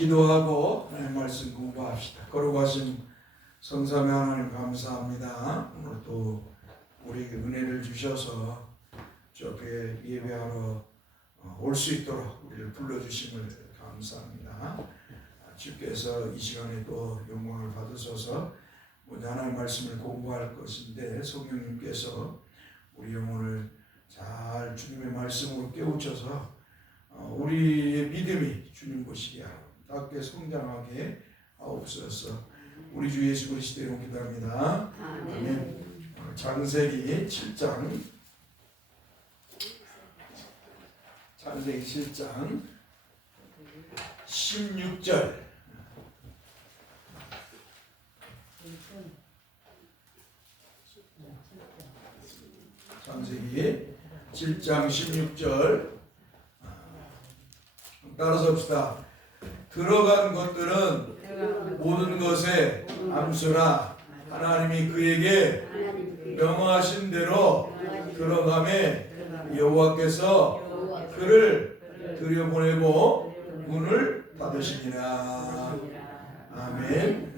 기도하고 하나님 말씀 공부합시다. 거룩하신 성삼위 하나님 감사합니다. 오늘 또 우리에게 은혜를 주셔서 저렇게 예배하러 올 수 있도록 우리를 불러주심을 감사합니다. 주께서 이 시간에 또 영광을 받으셔서 오늘 하나님 말씀을 공부할 것인데 성령님께서 우리 영혼을 잘 주님의 말씀으로 깨우쳐서 우리의 믿음이 주님 보시기에 아름답게 성장하게 하옵소서. 우리 주 예수 그리스도의 이름으로 기도합니다. 아멘. 창세기 7장 창세기 7장 16절 창세기 7장 16절 따라서 합시다. 들어간 것들은 모든 것에 암수라 하나님이 그에게 명하신 대로 들어가매 여호와께서 그를 들여보내고 문을 닫으시니라. 아멘.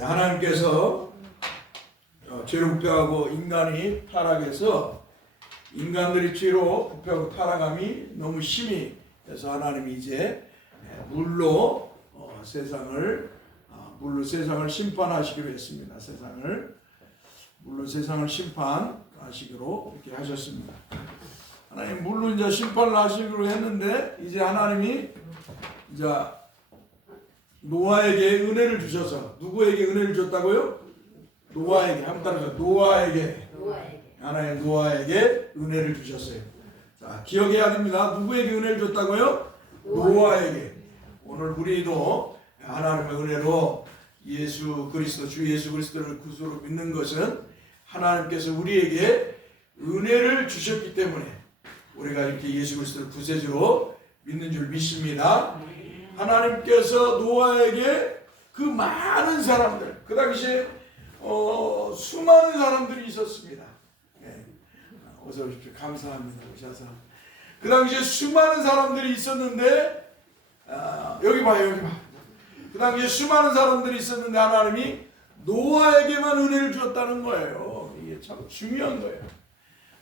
하나님께서 죄로 부패하고 인간이 타락해서 인간들이 죄로 부패하고 타락함이 너무 심히 해서 하나님이 이제 물로 세상을 심판하시기로 했습니다. 물로 세상을 심판하시기로 이렇게 하셨습니다. 하나님 물로 이제 심판을 하시기로 했는데 이제 하나님이 이제 노아에게 은혜를 주셔서 누구에게 은혜를 줬다고요? 노아에게. 한번 따라서 노아에게. 하나님 노아에게 은혜를 주셨어요. 자, 기억해야 됩니다. 누구에게 은혜를 줬다고요? 노아에게. 오늘 우리도 하나님의 은혜로 예수 그리스도 주 예수 그리스도를 구주로 믿는 것은 하나님께서 우리에게 은혜를 주셨기 때문에 우리가 이렇게 예수 그리스도를 구세주로 믿는 줄 믿습니다. 하나님께서 노아에게 그 많은 사람들, 그 당시에 수많은 사람들이 있었습니다. 어서 오십시오. 감사합니다. 오셔서. 그 당시에 수많은 사람들이 있었는데 여기 봐요. 그 당시에 수많은 사람들이 있었는데 하나님이 노아에게만 은혜를 주었다는 거예요. 이게 참 중요한 거예요.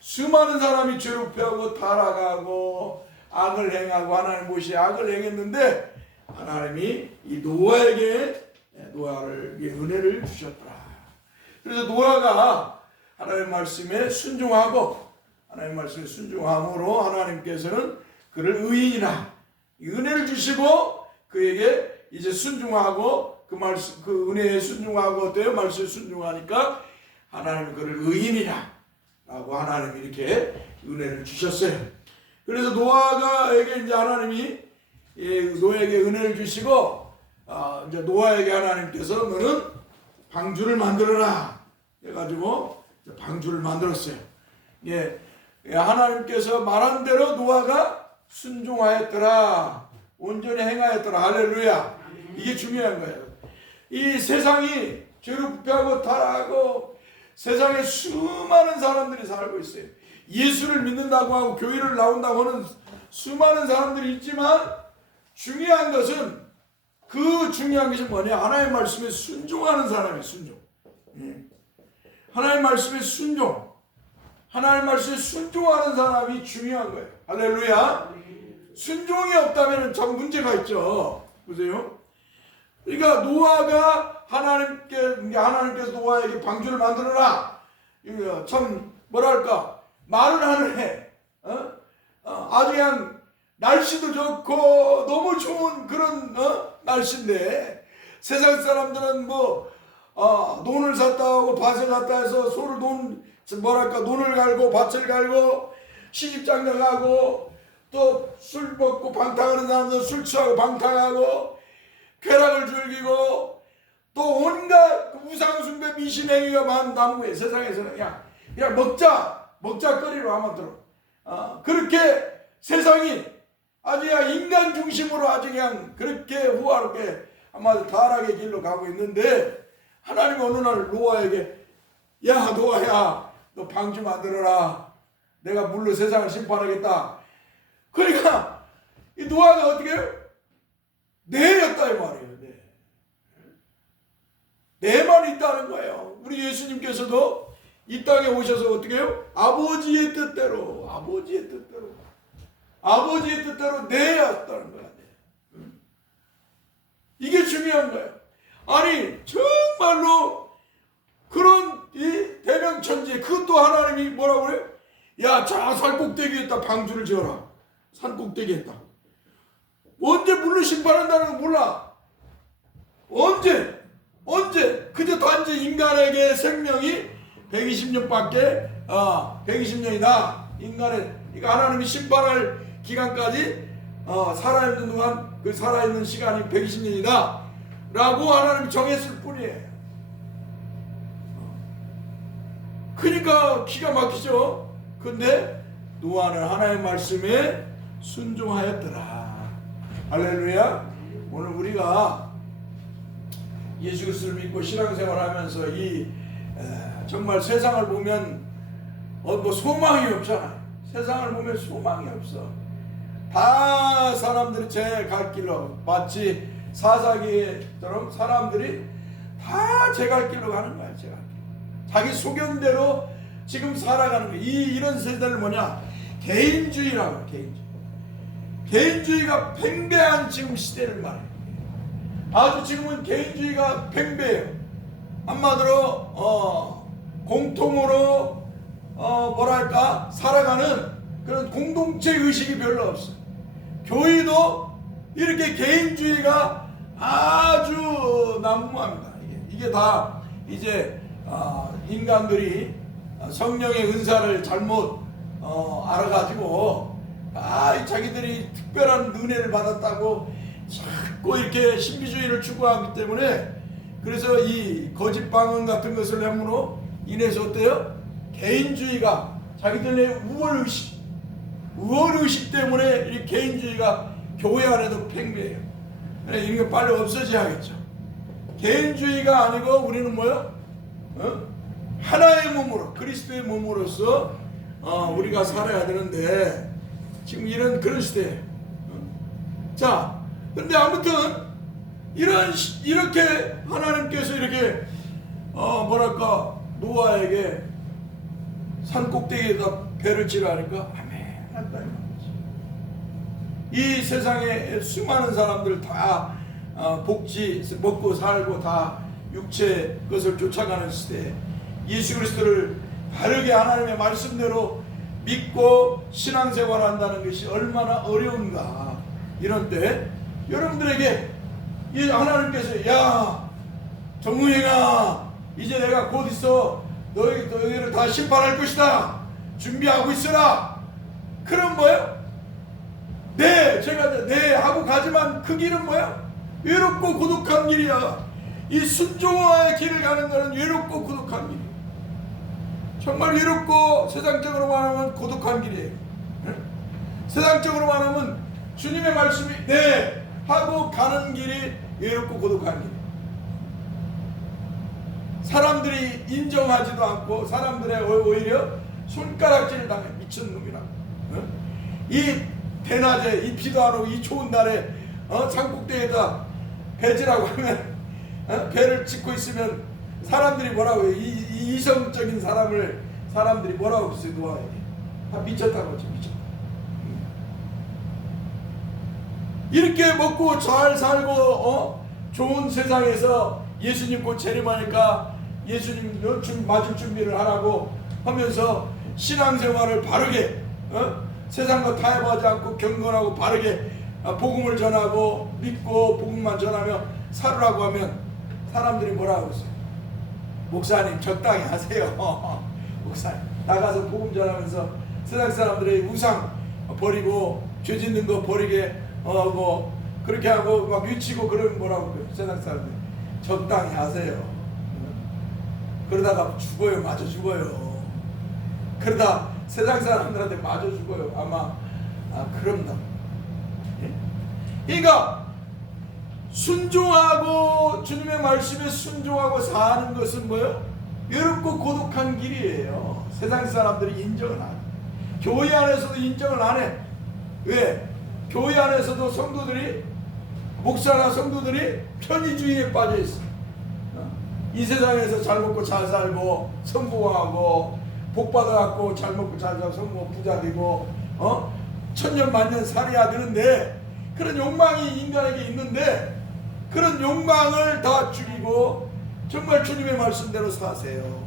수많은 사람이 죄로 패하고 타락하고 악을 행하고 하나님 보시에 악을 행했는데 하나님이 이 노아에게 은혜를 주셨더라. 그래서 노아가 하나님 말씀에 순종하고 하나님 말씀에 순종함으로 하나님께서는 그를 의인이나 은혜를 주시고 그에게 이제 순종하고 그 말씀 그 은혜에 순종하고 어때요? 말씀에 순종하니까 하나님은 그를 의인이라고 하나님이 이렇게 은혜를 주셨어요. 그래서 노아가에게 이제 하나님이 노아에게 은혜를 주시고 이제 노아에게 하나님께서 너는 방주를 만들어라 해가지고 방주를 만들었어요. 하나님께서 말한 대로 노아가 순종하였더라. 온전히 행하였더라. 할렐루야. 이게 중요한 거예요. 이 세상이 죄로 부패하고 타락하고 세상에 수많은 사람들이 살고 있어요. 예수를 믿는다고 하고 교회를 나온다고 하는 수많은 사람들이 있지만 중요한 것은 중요한 것이 뭐냐? 하나님의 말씀에 순종하는 사람이에요. 순종. 하나님의 말씀에 순종. 하나님 말씀에 순종하는 사람이 중요한 거예요. 할렐루야. 순종이 없다면 참 문제가 있죠. 보세요. 그러니까 노아가 하나님께서 노아에게 방주를 만들어라. 이거 참 뭐랄까 말은 하늘에 아주 그냥 날씨도 좋고 너무 좋은 그런 날씨인데 세상 사람들은 논을 샀다 하고 밭을 샀다 해서 논을 갈고 밭을 갈고 시집장가 가고 또 술 먹고 방탕하는 사람들은 술 취하고 방탕하고 쾌락을 즐기고 또 온갖 우상숭배 미신행위가 많다는 거예요. 세상에서는 그냥 먹자거리로 하면 들어. 그렇게 세상이 아주 그냥 인간 중심으로 아주 그냥 그렇게 후화롭게 아마 타락의 길로 가고 있는데 하나님이 어느 날 노아에게 야 노아야 너 방주 만들어라. 내가 물로 세상을 심판하겠다. 그러니까 이 노아가 어떻게 해요? 내였다 이 말이에요. 내만 있다는 거예요. 우리 예수님께서도 이 땅에 오셔서 어떻게 해요? 아버지의 뜻대로 내였다는 거야. 이게 중요한 거예요. 아니 정말로 그런 이 대명천지, 그것도 하나님이 뭐라고 그래요? 야, 저 산꼭대기에다 방주를 지어라. 산꼭대기에다. 언제 물로 심판한다는 거 몰라. 언제? 그저 단지 인간에게 생명이 120년밖에 120년이다. 인간의, 그러니까 하나님이 심판할 기간까지 살아있는 동안 그 살아있는 시간이 120년이다 라고 하나님이 정했을 뿐이에요. 그러니까 기가 막히죠. 근데 노아는 하나님의 말씀에 순종하였더라. 할렐루야. 오늘 우리가 예수 그리스도를 믿고 신앙생활하면서 정말 세상을 보면 뭐 소망이 없잖아요. 세상을 보면 소망이 없어. 다 사람들이 제 갈 길로, 마치 사사기처럼 사람들이 다 제 갈 길로 가는 거야. 제 갈 길. 자기 소견대로 지금 살아가는 거야. 이런 세대를 뭐냐? 개인주의라고. 개인주의가 팽배한 지금 시대를 말해. 아주 지금은 개인주의가 팽배해요. 한마디로 공통으로 뭐랄까 살아가는 그런 공동체 의식이 별로 없어. 교회도 이렇게 개인주의가 아주 난무합니다. 이게 다 이제 인간들이 성령의 은사를 잘못 알아가지고 자기들이 특별한 은혜를 받았다고 자꾸 이렇게 신비주의를 추구하기 때문에, 그래서 이 거짓 방언 같은 것을 함으로 인해서 어때요? 개인주의가 자기들의 우월의식 때문에 이 개인주의가 교회 안에도 팽배해요. 이런 거 빨리 없어져야겠죠. 개인주의가 아니고 우리는 뭐요? 하나의 몸으로, 그리스도의 몸으로서 우리가 살아야 되는데 지금 그런 시대예요. 자, 근데 아무튼 이렇게 하나님께서 이렇게 뭐랄까 노아에게 산 꼭대기에다 배를 지라니까 아멘 한다 이 말이지. 이 세상에 수많은 사람들 다 복지 먹고 살고 다 육체 것을 쫓아가는 시대에 예수 그리스도를 바르게 하나님의 말씀대로 믿고 신앙생활한다는 것이 얼마나 어려운가. 이런 때 여러분들에게 이 하나님께서 야 정우행아, 이제 내가 곧 있어 너희를 다 심판할 것이다, 준비하고 있어라. 그럼 뭐예요? 제가 네 하고 가지만 그 길은 뭐야? 외롭고 고독한 길이야. 이 순종의 길을 가는 것은 외롭고 고독한 길이야. 정말 외롭고 세상적으로 말하면 고독한 길이에요. 세상적으로 말하면 주님의 말씀이 네 하고 가는 길이 외롭고 고독한 길. 사람들이 인정하지도 않고 사람들의 오히려 손가락질을 당해. 미친놈이라고. 이 대낮에 이 비도 안 오고 이 좋은 날에 산꼭대기에다 배지라고 하면 배를 찍고 있으면 사람들이 뭐라고 해요? 이성적인 사람들이 뭐라고 했어요? 노아에게 다 미쳤다고 하죠. 미쳤다. 이렇게 먹고 잘 살고 좋은 세상에서 예수님 곧 재림하니까 예수님 맞을 준비를 하라고 하면서 신앙생활을 바르게 세상과 타협하지 않고 경건하고 바르게 복음을 전하고 믿고 복음만 전하며 살으라고 하면 사람들이 뭐라고 했어요? 목사님 적당히 하세요. 목사님 나가서 복음 전하면서 세상 사람들의 우상 버리고 죄 짓는 거 버리게 뭐 그렇게 하고 막 미치고 그러면 뭐라고 그래요? 세상 사람들이 적당히 하세요. 그러다가 죽어요. 맞아 죽어요. 그러다 세상 사람들한테 맞아 죽어요. 아마 그런다. 그러니까 순종하고 주님의 말씀에 순종하고 사는 것은 뭐예요? 외롭고 고독한 길이에요. 세상 사람들이 인정을 안 해. 교회 안에서도 인정을 안 해. 왜? 교회 안에서도 성도들이, 목사나 성도들이 편의주의에 빠져 있어. 이 세상에서 잘 먹고 잘 살고 성공하고 복 받아갖고 잘 먹고 잘 살고 성공 부자 되고 천년만년 살아야 되는데, 그런 욕망이 인간에게 있는데 그런 욕망을 다 죽이고 정말 주님의 말씀대로 사세요.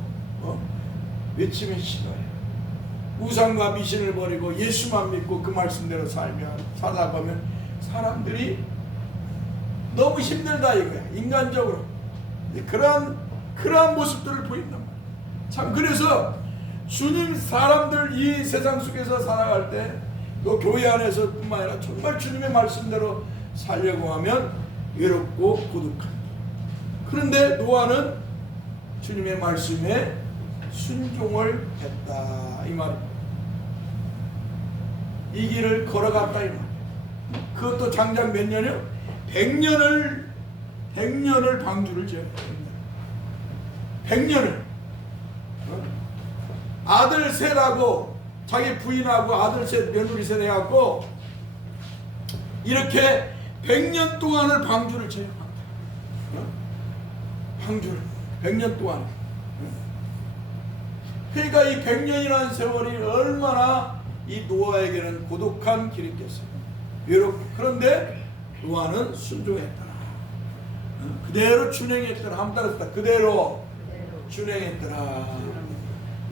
외치면 싫어요. 우상과 미신을 버리고 예수만 믿고 그 말씀대로 살다 보면 사람들이 너무 힘들다 이거야. 인간적으로 그러한 모습들을 보인단 말이야. 참, 그래서 주님 사람들 이 세상 속에서 살아갈 때 또 교회 안에서 뿐만 아니라 정말 주님의 말씀대로 살려고 하면 외롭고 고독한. 그런데 노아는 주님의 말씀에 순종을 했다 이 말입니다. 이 길을 걸어갔다 이 말이에요. 그것도 장장 몇 년이요? 100년을 방주를 지어요. 100년을 아들 셋하고 자기 부인하고 아들 셋 며느리 셋 해갖고 이렇게 100년 동안을 방주를 지어요. 방주를 100년 동안. 그러니까 이 100년이라는 세월이 얼마나 이 노아에게는 고독한 길이겠어요. 외롭고. 그런데 노아는 순종했더라. 그대로 준행했더라. 한번 따랐다. 그대로 준행했더라.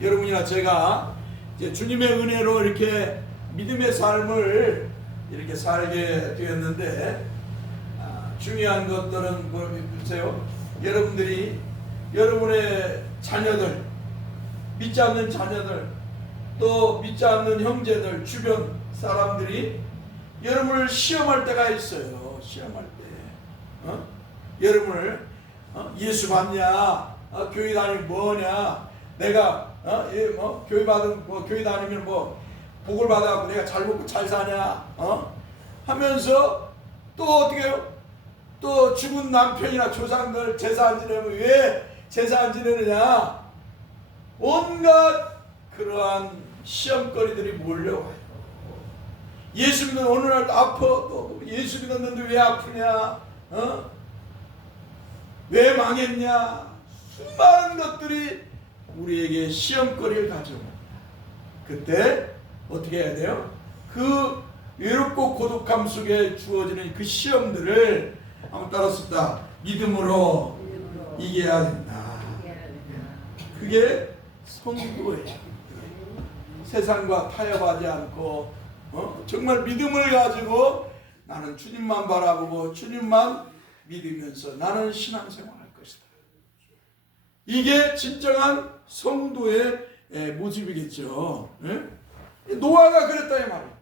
여러분이나 제가 이제 주님의 은혜로 이렇게 믿음의 삶을 이렇게 살게 되었는데, 중요한 것들은 보세요. 여러분들이 여러분의 자녀들, 믿지 않는 자녀들, 또 믿지 않는 형제들, 주변 사람들이 여러분을 시험할 때가 있어요. 시험할 때 여러분을 예수 받냐, 교회 다니면 뭐냐, 내가 교회 다니면 뭐 복을 받아갖고 내가 잘 먹고 잘 사냐 하면서 또 어떻게 해요? 또 죽은 남편이나 조상들 제사 안 지내면 왜 제사 안 지내느냐, 온갖 그러한 시험거리들이 몰려와요. 예수 믿는 어느 날 아파. 또 예수 믿었는데 왜 아프냐, 왜 망했냐, 수많은 것들이 우리에게 시험거리를 가져옵니다. 그때 어떻게 해야 돼요? 그 외롭고 고독함 속에 주어지는 그 시험들을 한번 따랐습니다. 믿음으로 이겨야 된다. 그게 성도예요. 세상과 타협하지 않고 정말 믿음을 가지고 나는 주님만 바라보고 주님만 믿으면서 나는 신앙생활할 것이다. 이게 진정한 성도의 모습이겠죠. 노아가 그랬다 이 말이에요.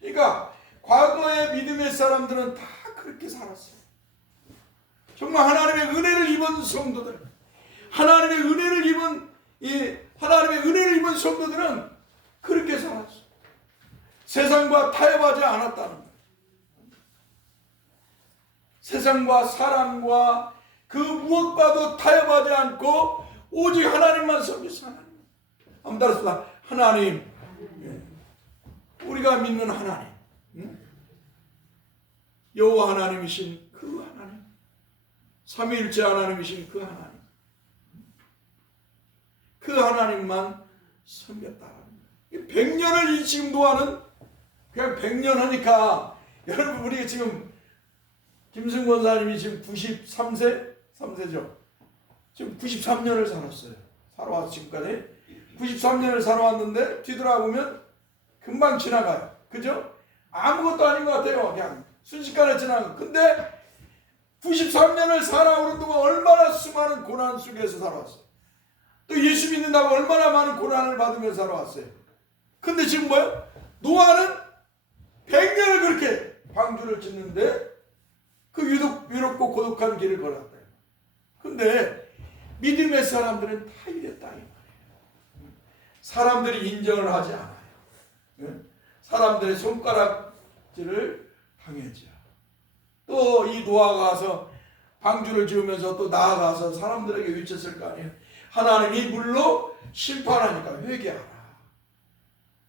그러니까 과거의 믿음의 사람들은 다 그렇게 살았어요. 정말 하나님의 은혜를 입은 성도들, 하나님의 은혜를 입은 성도들은 그렇게 살았어요. 세상과 타협하지 않았다는 거예요. 세상과 사람과 그 무엇과도 타협하지 않고 오직 하나님만 섬기서 하나님. 한번 따라서 하나님, 우리가 믿는 하나님, 여호와 하나님이신 그 하나님, 삼위일체 하나님이신 그 하나님, 그 하나님만 섬겼다. 100년을 지금 노아는 그냥 100년 하니까, 여러분 우리 지금 김승 권사님이 지금 93세죠. 지금 93년을 살았어요. 살아와서 지금까지 93년을 살아왔는데 뒤돌아보면 금방 지나가요. 그죠? 아무것도 아닌 것 같아요. 그냥 순식간에 지나가요. 근데 93년을 살아오는 동안 얼마나 수많은 고난 속에서 살아왔어요. 또 예수 믿는다고 얼마나 많은 고난을 받으면서 살아왔어요. 근데 지금 뭐예요? 노아는 100년을 그렇게 방주를 짓는데 그 외롭고 고독한 길을 걸었다. 근데 믿음의 사람들은 다 이랬다 이 말이에요. 사람들이 인정을 하지 않아요. 사람들의 손가락질을 당하죠. 또 이 노아가 가서 방주를 지으면서 또 나아가서 사람들에게 외쳤을 거 아니에요. 하나님이 물로 심판하니까 회개하라.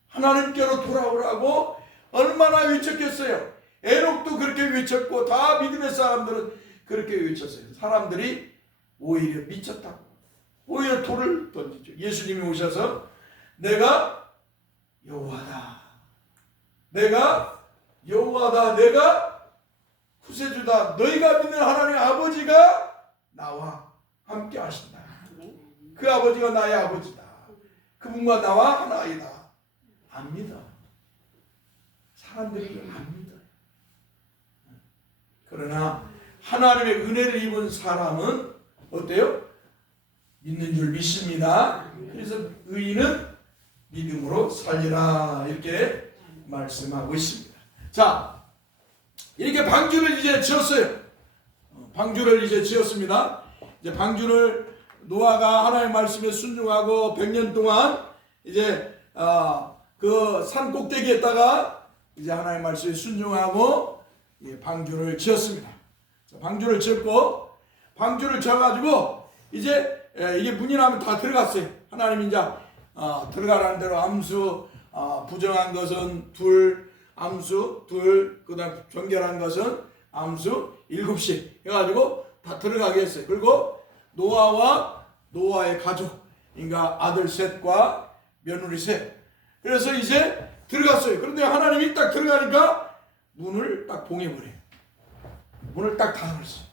하나님께로 돌아오라고 얼마나 외쳤겠어요. 에녹도 그렇게 외쳤고 다 믿음의 사람들은 그렇게 외쳤어요. 사람들이 오히려 미쳤다고. 오히려 돌을 던지죠. 예수님이 오셔서 내가 여호와다. 내가 여호와다. 내가 구세주다. 너희가 믿는 하나님 아버지가 나와 함께 하신다. 그 아버지가 나의 아버지다. 그분과 나와 하나이다. 압니다. 사람들이 압니다. 그러나 하나님의 은혜를 입은 사람은 어때요? 믿는 줄 믿습니다. 그래서 의인은 믿음으로 살리라 이렇게 말씀하고 있습니다. 자, 이렇게 방주를 이제 지었어요. 방주를 이제 지었습니다. 이제 방주를 노아가 하나님의 말씀에 순종하고 100년 동안 이제 그 산 꼭대기에다가 이제 하나님의 말씀에 순종하고 방주를 지었습니다. 방주를 지었고 방주를 지어가지고 이제 이게 문이 나면 다 들어갔어요. 하나님이 이제 들어가라는 대로 암수 부정한 것은 둘, 암수 둘, 그다음 정결한 것은 암수 7씩 해가지고 다 들어가게 했어요. 그리고 노아와 노아의 가족, 그러니까 아들 셋과 며느리 셋. 그래서 이제 들어갔어요. 그런데 하나님이 딱 들어가니까 문을 딱 봉해버려요. 문을 딱 닫았어요.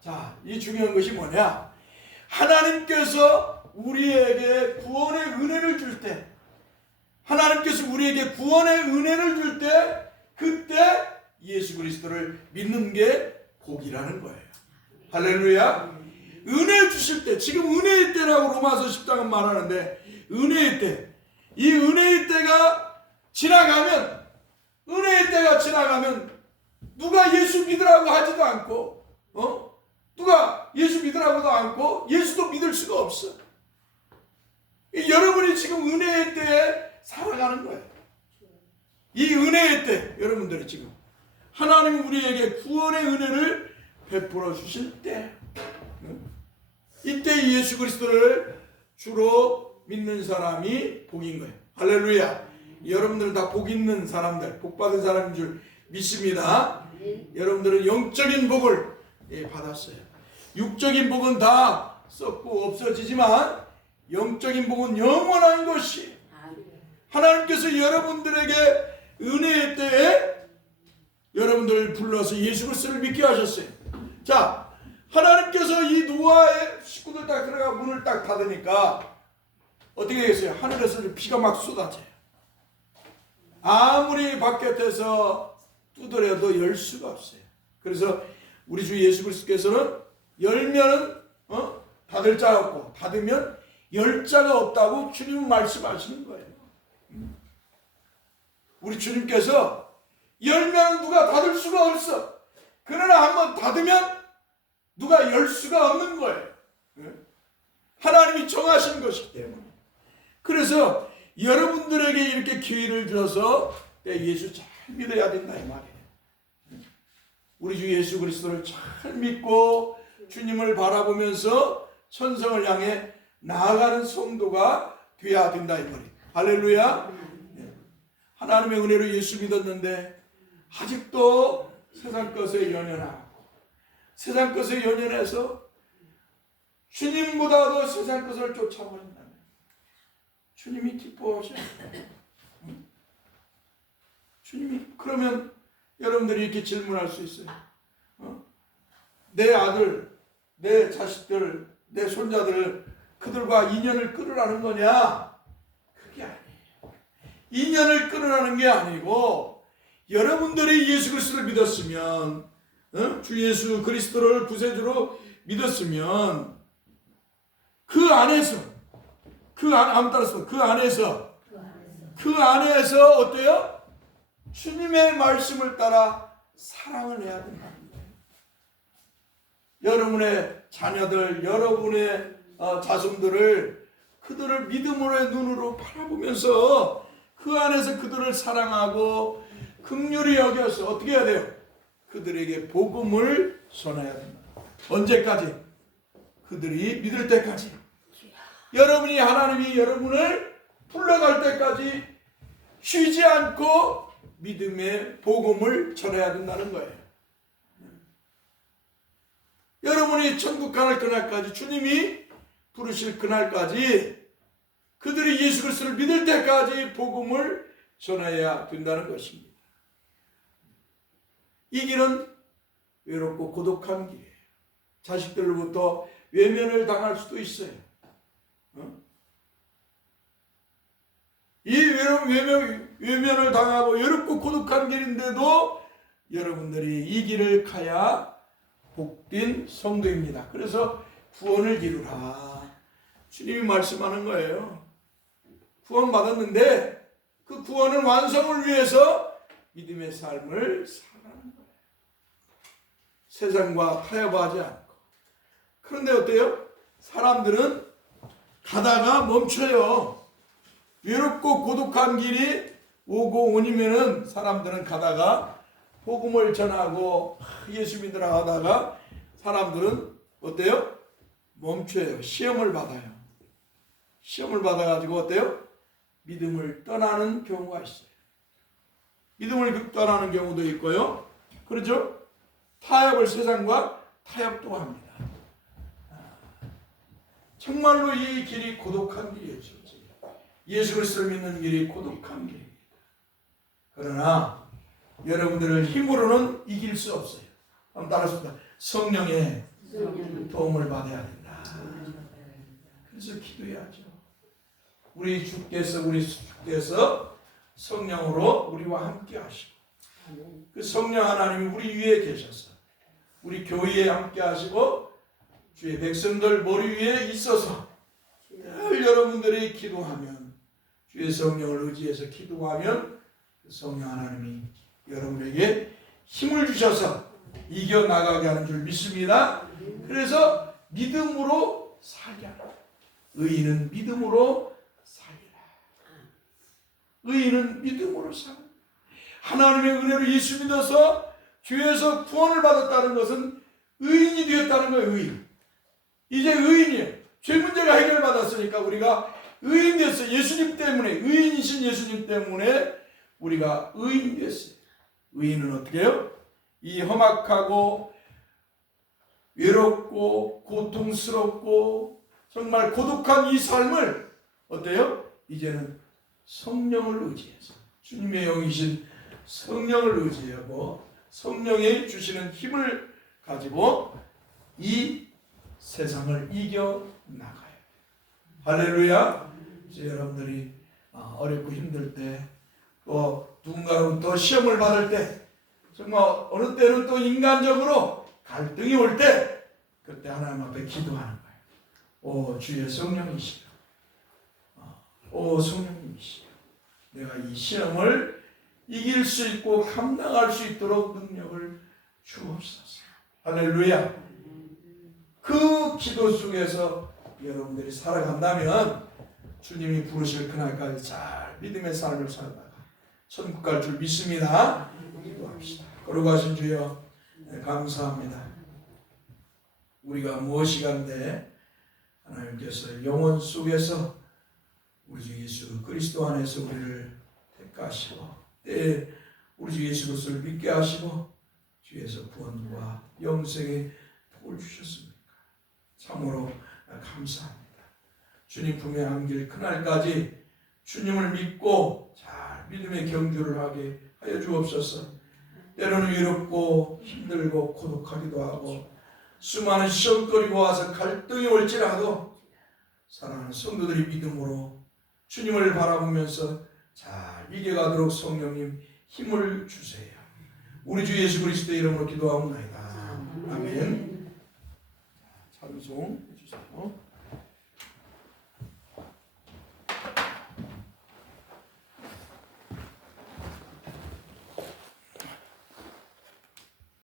자, 이 중요한 것이 뭐냐? 하나님께서 우리에게 구원의 은혜를 줄 때, 하나님께서 우리에게 구원의 은혜를 줄 때, 그때 예수 그리스도를 믿는 게 복이라는 거예요. 할렐루야. 은혜 주실 때, 지금 은혜의 때라고 로마서 10장은 말하는데, 은혜의 때, 이 은혜의 때가 지나가면, 은혜의 때가 지나가면 누가 예수 믿으라고 하지도 않고, 누가 예수 믿으라고도 않고 예수도 믿을 수가 없어. 여러분이 지금 은혜의 때에 살아가는 거예요. 이 은혜의 때, 여러분들이 지금 하나님이 우리에게 구원의 은혜를 베풀어 주실 때, 이때 예수 그리스도를 주로 믿는 사람이 복인 거예요. 할렐루야. 여러분들은 다 복 있는 사람들, 복 받은 사람인 줄 믿습니다. 여러분들은 영적인 복을 받았어요. 육적인 복은 다 썩고 없어지지만 영적인 복은 영원한 것이, 하나님께서 여러분들에게 은혜의 때에 여러분들을 불러서 예수 그리스도를 믿게 하셨어요. 자, 하나님께서 이 노아의 식구들 딱 들어가 문을 딱 닫으니까 어떻게 되겠어요? 하늘에서 비가 막 쏟아져요. 아무리 바깥에서 두드려도 열 수가 없어요. 그래서 우리 주 예수 그리스도께서는 열면은 닫을 자가 없고 닫으면 열 자가 없다고 주님 말씀하시는 거예요. 우리 주님께서 열면 누가 닫을 수가 없어. 그러나 한번 닫으면 누가 열 수가 없는 거예요. 하나님이 정하신 것이기 때문에. 그래서 여러분들에게 이렇게 기회를 줘서 예수 잘 믿어야 된다 이 말이에요. 우리 주 예수 그리스도를 잘 믿고 주님을 바라보면서 천성을 향해 나아가는 성도가 되어야 된다 이 말이에요. 할렐루야. 하나님의 은혜로 예수 믿었는데 아직도 세상 것에 연연하고 세상 것에 연연해서 주님보다도 세상 것을 쫓아버린다면 주님이 기뻐하셔요. 주님이, 그러면 여러분들이 이렇게 질문할 수 있어요. 내 아들, 내 자식들, 내 손자들, 그들과 인연을 끊으라는 거냐? 그게 아니에요. 인연을 끊으라는 게 아니고 여러분들이 예수 그리스도를 믿었으면, 주 예수 그리스도를 구세주로 믿었으면 그 안에서 그 안에서 어때요? 주님의 말씀을 따라 사랑을 해야 된다는 거예요. 여러분의 자녀들, 여러분의 자손들을 그들을 믿음의 눈으로 바라보면서 그 안에서 그들을 사랑하고 긍휼히 여겨서 어떻게 해야 돼요? 그들에게 복음을 전해야 된다. 언제까지? 그들이 믿을 때까지. 여러분이, 하나님이 여러분을 불러갈 때까지 쉬지 않고 믿음의 복음을 전해야 된다는 거예요. 여러분이 천국 갈 그날까지, 주님이 부르실 그날까지 그들이 예수 그리스도를 믿을 때까지 복음을 전해야 된다는 것입니다. 이 길은 외롭고 고독한 길이에요. 자식들로부터 외면을 당할 수도 있어요. 이 외면을 당하고 외롭고 고독한 길인데도 여러분들이 이 길을 가야 복된 성도입니다. 그래서 구원을 이루라. 주님이 말씀하는 거예요. 구원 받았는데 그 구원을 완성을 위해서 믿음의 삶을 살아가는 거예요. 세상과 타협하지 않고. 그런데 어때요? 사람들은 가다가 멈춰요. 외롭고 고독한 길이 오고 오니면은 사람들은 가다가 복음을 전하고 예수 믿으라 하다가 사람들은 어때요? 멈춰요. 시험을 받아요. 시험을 받아가지고 어때요? 믿음을 떠나는 경우가 있어요. 믿음을 떠나는 경우도 있고요. 그렇죠? 타협을 세상과 타협도 합니다. 정말로 이 길이 고독한 길이었죠. 예수 그리스도를 믿는 길이 고독한 길입니다. 그러나 여러분들을 힘으로는 이길 수 없어요. 한번 따라합시다. 성령의 도움을 받아야 된다. 그래서 기도해야죠. 우리 주께서 성령으로 우리와 함께 하시고 그 성령 하나님이 우리 위에 계셔서 우리 교회에 함께 하시고 주의 백성들 머리 위에 있어서 늘 여러분들이 기도하면 주의 성령을 의지해서 기도하면 성령 하나님이 여러분에게 힘을 주셔서 이겨나가게 하는 줄 믿습니다. 그래서 믿음으로 살게 하라. 의인은 믿음으로 살리라. 의인은 믿음으로 살라. 하나님의 은혜로 예수 믿어서 죄에서 구원을 받았다는 것은 의인이 되었다는 거예요. 의인. 이제 의인이에요. 죄 문제가 해결받았으니까 우리가 의인 됐어요. 예수님 때문에, 의인이신 예수님 때문에 우리가 의인이 됐어요. 의인은 어떻게 해요? 이 험악하고 외롭고 고통스럽고 정말 고독한 이 삶을 어때요? 이제는 성령을 의지해서 주님의 영이신 성령을 의지하고 성령이 주시는 힘을 가지고 이 세상을 이겨나가요. 할렐루야. 여러분들이 어렵고 힘들 때 또 누군가로부터 시험을 받을 때 정말 어느 때는 또 인간적으로 갈등이 올 때 그때 하나님 앞에 기도하는 거예요. 오 주의 성령이시여, 오 성령님이시여, 내가 이 시험을 이길 수 있고 감당할 수 있도록 능력을 주옵소서. 할렐루야. 그 기도 속에서 여러분들이 살아간다면 주님이 부르실 그날까지 잘 믿음의 삶을 살다가 천국 갈 줄 믿습니다. 기도합시다. 거룩하신 주여, 감사합니다. 우리가 무엇이 간데 하나님께서 영혼 속에서 우리 주 예수 그리스도 안에서 우리를 택하시고 때에 우리 주 예수 그리스도를 믿게 하시고 주에서 구원과 영생의 복을 주셨습니까? 참으로 감사합니다. 주님 품에 안길 그날까지 주님을 믿고 잘 믿음의 경주를 하게 하여 주옵소서. 때로는 외롭고 힘들고 고독하기도 하고 수많은 시험거리가 와서 갈등이 올지라도 사랑하는 성도들이 믿음으로 주님을 바라보면서 잘 이겨가도록 성령님 힘을 주세요. 우리 주 예수 그리스도의 이름으로 기도하옵나이다. 아멘. 찬송 해주세요.